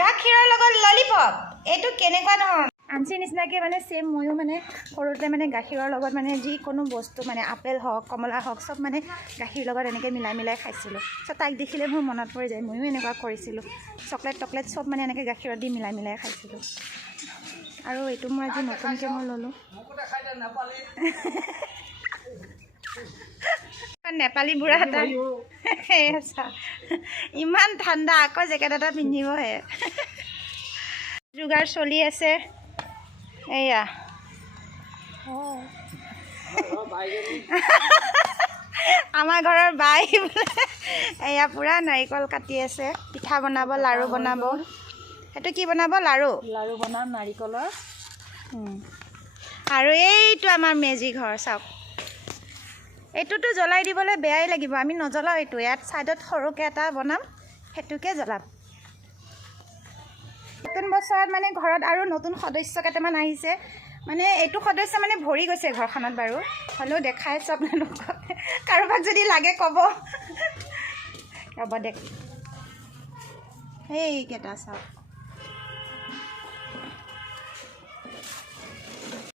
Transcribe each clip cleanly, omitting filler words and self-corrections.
গাখীৰৰ লগত ললিপপ এইটো কেনেকুৱা ধৰণৰ আঞ্চিৰ নিচিনাকৈ মানে চেম ময়ো মানে সৰুতে মানে গাখীৰৰ লগত মানে যিকোনো বস্তু মানে আপেল হওক কমলা হওক চব মানে গাখীৰ লগত এনেকৈ মিলাই মিলাই খাইছিলোঁ চ' তাইক দেখিলে মোৰ মনত পৰি যায় ময়ো এনেকুৱা কৰিছিলোঁ চকলেট চব মানে এনেকৈ গাখীৰত দি মিলাই মিলাই খাইছিলোঁ আৰু এইটো মই আজি নতুনকৈ মই ল'লোঁ নেপালী বুঢ়া এটা ইমান ঠাণ্ডা আকৌ জেকেট এটা পিন্ধিবহে যোগাৰ চলি আছে এয়া আমাৰ ঘৰৰ বাই বোলে এয়া পূৰা নাৰিকল কাটি আছে পিঠা বনাব লাড়ু বনাব সেইটো কি বনাব লাড়ু বনাম নাৰিকলৰ আৰু এইটো আমাৰ মেজি ঘৰ চাওক এইটোতো জ্বলাই দিবলৈ বেয়াই লাগিব আমি নজ্বলাওঁ এইটো ইয়াত ছাইডত সৰুকৈ এটা বনাম সেইটোকে জ্বলাম নতুন বছৰত মানে ঘৰত আৰু নতুন সদস্য কেইটামান আহিছে মানে এইটো সদস্য মানে ভৰি গৈছে ঘৰখনত বাৰু হ'লেও দেখাইছোঁ আপোনালোকক কাৰোবাক যদি লাগে ক'ব ৰ'ব দেখ সেইকেইটা চাওক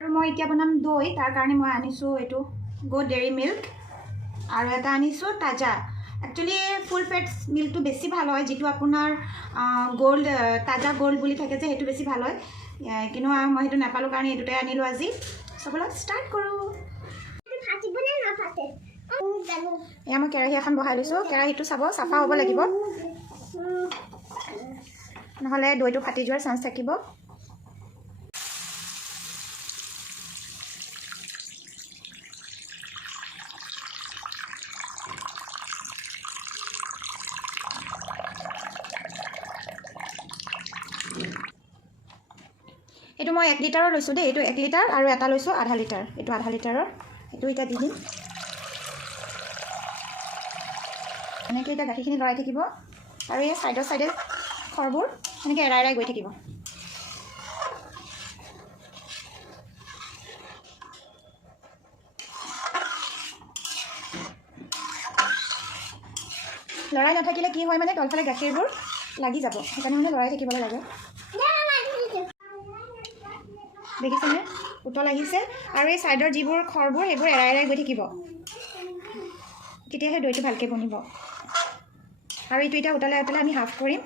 আৰু মই এতিয়া বনাম দৈ তাৰ কাৰণে মই আনিছোঁ এইটো গো ডেইৰী মিল্ক আৰু এটা আনিছোঁ তাজা একচুৱেলি ফুল ফেটছ মিল্কটো বেছি ভাল হয় যিটো আপোনাৰ গোল্ড তাজা গোল্ড বুলি থাকে যে সেইটো বেছি ভাল হয় কিন্তু মই সেইটো নাপালোঁ কাৰণে এই দুটাই আনিলোঁ আজি চবলৈ ষ্টাৰ্ট কৰোঁ এয়া মই কেৰাহী এখন বহাই লৈছোঁ কেৰাহীটো চাব চাফা হ'ব লাগিব নহ'লে দৈটো ফাটি যোৱাৰ চান্স থাকিব এইটো মই 1 লিটাৰৰ লৈছোঁ দেই এইটো 1 লিটাৰ আৰু এটা লৈছোঁ আধা লিটাৰ এইটো আধা লিটাৰৰ এইটো এতিয়া দি দিম এনেকৈ এতিয়া গাখীৰখিনি লৰাই থাকিব আৰু এই চাইডে খৰবোৰ এনেকৈ এৰাই গৈ থাকিব লৰাই নাথাকিলে কি হয় মানে তলফালে গাখীৰবোৰ লাগি যাব সেইকাৰণে মানে লৰাই থাকিবলৈ লাগে দেখিছেনে উতল আহিছে আৰু এই ছাইডৰ যিবোৰ খৰবোৰ সেইবোৰ এৰাই গৈ থাকিব তেতিয়াহে দৈটো ভালকৈ বনিব আৰু এইটো এতিয়া উতলাই আমি হাফ কৰিম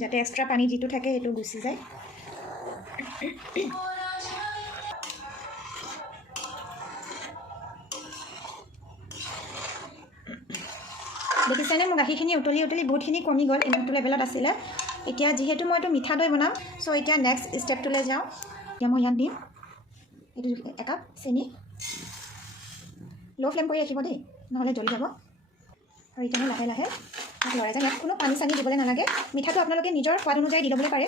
যাতে এক্সট্ৰা পানী যিটো থাকে সেইটো গুচি যায় দেখিছেনে মোৰ গাখীৰখিনি উতলি বহুতখিনি কমি গ'ল ইমানটো লেভেলত আছিলে এতিয়া যিহেতু মই এইটো মিঠা দৈ বনাম চ' এতিয়া নেক্সট ষ্টেপটোলৈ যাওঁ এতিয়া মই ইয়াত দিম এইটো একাপ চেনি ল' ফ্লেম কৰি ৰাখিব দেই নহ'লে জ্বলি যাব আৰু এতিয়া মই লাহে লাহে লৰাই যাম ইয়াত কোনো পানী চানী দিবলৈ নালাগে মিঠাটো আপোনালোকে নিজৰ সোৱাদ অনুযায়ী দি ল'বলৈ পাৰে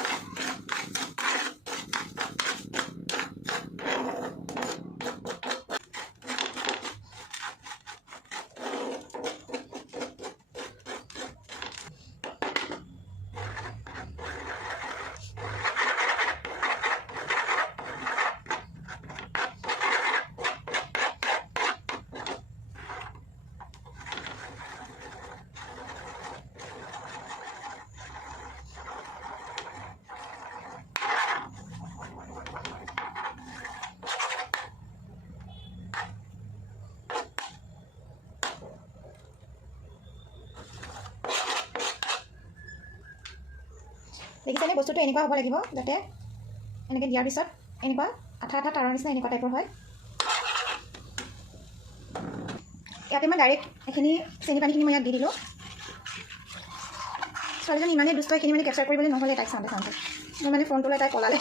দেখিছেনে বস্তুটো এনেকুৱা হ'ব লাগিব যাতে এনেকৈ দিয়াৰ পিছত এনেকুৱা আঠা তাৰৰ নিচিনা এনেকুৱা টাইপৰ হয় ইয়াতে মই ডাইৰেক্ট এইখিনি চেনি পানীখিনি মই ইয়াত দি দিলোঁ ছোৱালীজনী ইমানেই দুষ্ট এইখিনি মানে কেপচাৰ কৰিবলৈ নহ'লে তাইক চাওঁতে মই মানে ফোনটো লৈ তাইক পলালে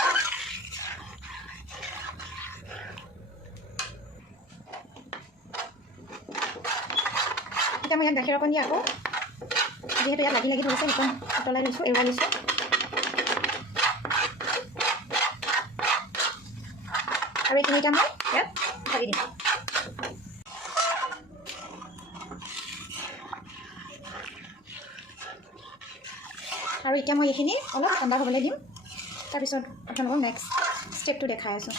এতিয়া মই ইয়াত গাখীৰ অকণ দি আকৌ যিহেতু ইয়াত লাগি ধৰিছে সেইখন উতলাই লৈছোঁ এৰুৱাই লৈছোঁ আৰু এইখিনি এতিয়া মই ইয়াত ঢালি দিম আৰু এতিয়া মই এইখিনি অলপ ঠাণ্ডা হ'বলৈ দিম তাৰপিছত আপোনালোকক নেক্সট ষ্টেপটো দেখাই আছোঁ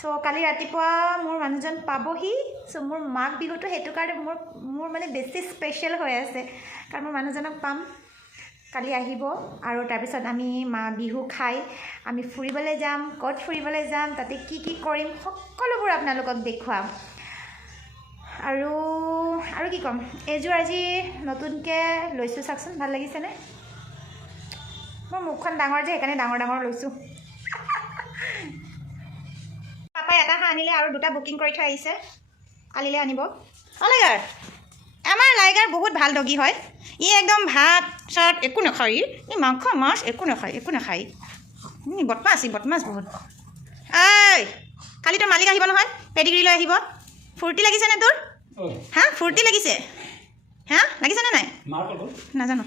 চ' কালি ৰাতিপুৱা মোৰ মানুহজন পাবহি চ' মোৰ মাঘ বিহুটো সেইটো কাৰণে মোৰ মানে বেছি স্পেচিয়েল হৈ আছে কাৰণ মই মানুহজনক পাম কালি আহিব আৰু তাৰপিছত আমি বিহু খাই আমি ফুৰিবলৈ যাম ক'ত ফুৰিবলৈ যাম তাতে কি কি কৰিম সকলোবোৰ আপোনালোকক দেখুৱাম আৰু কি ক'ম এইযোৰ আজি নতুনকৈ লৈছোঁ চাওকচোন ভাল লাগিছেনে মোৰ মুখখন ডাঙৰ যে সেইকাৰণে ডাঙৰ লৈছোঁ পাপাই এটা হাঁহ আনিলে আৰু দুটা বুকিং কৰি থৈ আহিছে কালিলৈ আনিব লাইগাৰ আমাৰ লাইগাৰ বহুত ভাল ডগী হয় ই একদম ভাত চাত একো নাখায় ই মাংস মাছ একো নাখায় বদমাছ বহুত ঐ কালি তোৰ মালিক আহিব নহয় পেডিগ্ৰী লৈ আহিব ফূৰ্তি লাগিছেনে তোৰ হা ফূৰ্তি লাগিছে হা লাগিছেনে নাই নাজানো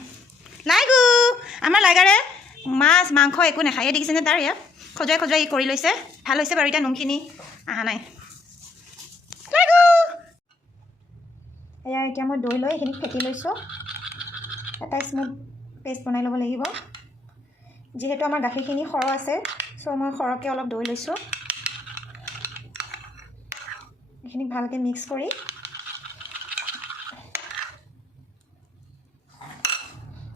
লাইগু আমাৰ লাইগাৰে মাছ মাংস একো নাখায় দেখিছেনে তাৰ ইয়াত খজুৱাই ই কৰি লৈছে ভাল হৈছে বাৰু এতিয়া নোমখিনি অহা নাই লাইগু এয়া এতিয়া মই দৈ লৈ এইখিনি ফেটি লৈছোঁ এটা স্মুথ পেষ্ট বনাই ল'ব লাগিব যিহেতু আমাৰ গাখীৰখিনি সৰহ আছে চ' মই সৰহকৈ অলপ দৈ লৈছোঁ এইখিনি ভালকৈ মিক্স কৰি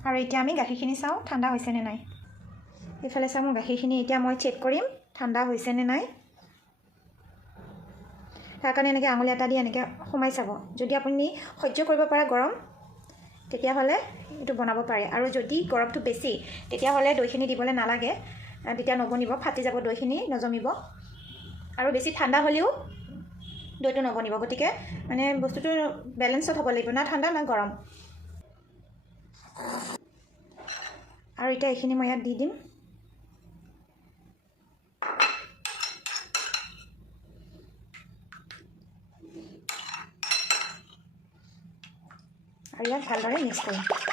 আৰু এতিয়া আমি গাখীৰখিনি চাওঁ ঠাণ্ডা হৈছেনে নাই এইফালে চাওঁ মোৰ গাখীৰখিনি এতিয়া মই চেক কৰিম ঠাণ্ডা হৈছেনে নাই তাৰ কাৰণে এনেকৈ আঙুলি এটা দি এনেকৈ সোমাই চাব যদি আপুনি সহ্য কৰিব পাৰে গৰম তেতিয়াহ'লে এইটো বনাব পাৰে আৰু যদি গৰমটো বেছি তেতিয়াহ'লে দৈখিনি দিবলৈ নালাগে তেতিয়া নবনিব ফাটি যাব দৈখিনি নজমিব আৰু বেছি ঠাণ্ডা হ'লেও দৈটো নবনিব গতিকে মানে বস্তুটো বেলেঞ্চত হ'ব লাগিব না ঠাণ্ডা না গৰম আৰু এতিয়া এইখিনি মই ইয়াত দি দিম আৰু ইয়াক ভালদৰে মিক্স কৰিম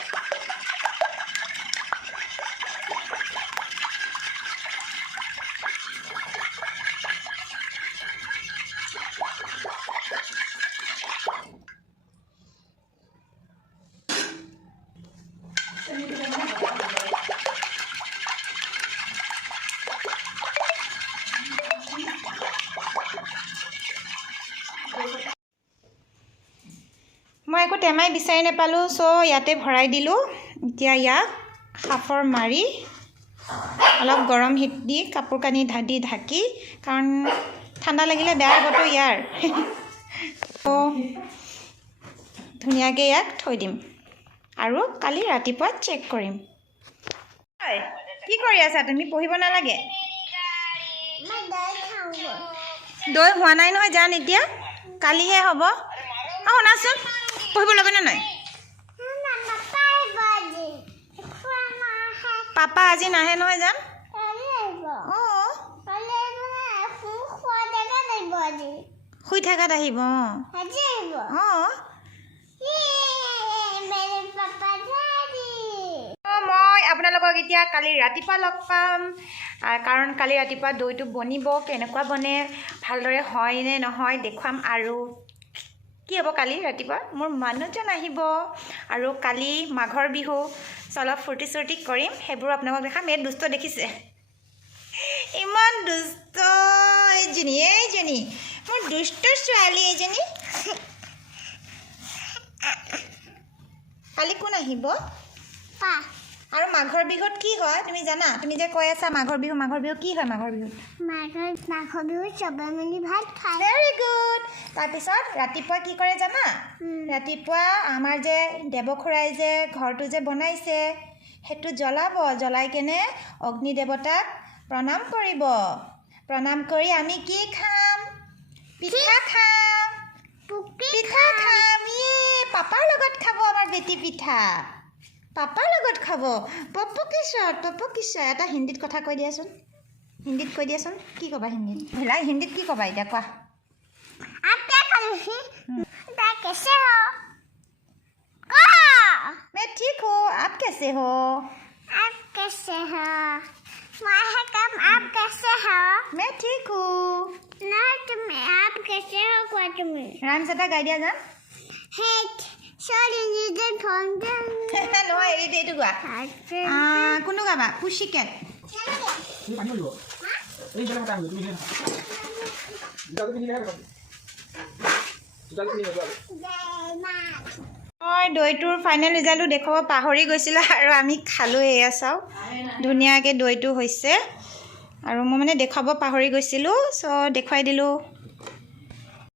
মই একো টেমাই বিচাৰি নাপালোঁ চ' ইয়াতে ভৰাই দিলোঁ এতিয়া ইয়াক সাফৰ মাৰি অলপ গৰম হিট দি কাপোৰ কানি দি ঢাকি কাৰণ ঠাণ্ডা লাগিলে বেয়া হ'বতো ইয়াৰ ধুনীয়াকৈ ইয়াক থৈ দিম আৰু কালি ৰাতিপুৱা চেক কৰিম কি কৰি আছা তুমি পঢ়িব নালাগে দৈ হোৱা নাই নহয় জান এতিয়া কালিহে হ'ব শুনাচোন পঢ়িব লাগেনে নাই পাপা আজি নাহে নহয় জান শুই থাকাত আহিব মই আপোনালোকক এতিয়া কালি ৰাতিপুৱা লগ পাম কাৰণ কালি ৰাতিপুৱা দৈটো বনিব কেনেকুৱা বনে ভালদৰে হয় নে নহয় দেখুৱাম আৰু কি হ'ব কালি ৰাতিপুৱা মোৰ মানুহজন আহিব আৰু কালি মাঘৰ বিহু অলপ ফূৰ্তি চূৰ্তি কৰিম সেইবোৰ আপোনালোকক দেখাম এই দুষ্ট দেখিছে ইমান দুষ্ট এইজনী মোৰ দুষ্ট ছোৱালী এইজনী কালি কোন আহিব আৰু মাঘৰ বিহুত কি হয় তুমি জানা তুমি যে কৈ আছা মাঘৰ বিহু কি হয় মাঘৰ বিহুত চবে মিলি ভাত খায় ভেৰি গুড তাৰপিছত ৰাতিপুৱা কি কৰে জানা ৰাতিপুৱা আমাৰ যে দেৱখুৰাই যে ঘৰটো যে বনাইছে সেইটো জ্বলাই কেনে অগ্নি দেৱতাক প্ৰণাম কৰিব প্ৰণাম কৰি আমি কি খাম পিঠা খাম পাপাৰ লগত খাব আমাৰ বেটি পিঠা পাপাৰ লগত খাব পপকিছৰ এটা হিন্দীত কথা কৈ দিয়াচোন কি ক'বা হিন্দীত ভেলাই হিন্দীত কি ক'বা এতিয়া কোৱা मैं ठीक हूँ आप कैसे हो मैं ठीक हूँ राम सदा गाई दिया जान নহয় এইটো গোৱা কোনটো গাবা পুচি কেট মই দৈটোৰ ফাইনেল ৰিজাল্টটো দেখুৱাব পাহৰি গৈছিলোঁ আৰু আমি খালোঁ। এয়া চাওঁ ধুনীয়াকৈ দৈটো হৈছে আৰু মই মানে দেখুৱাব পাহৰি গৈছিলোঁ, চ' দেখুৱাই দিলোঁ।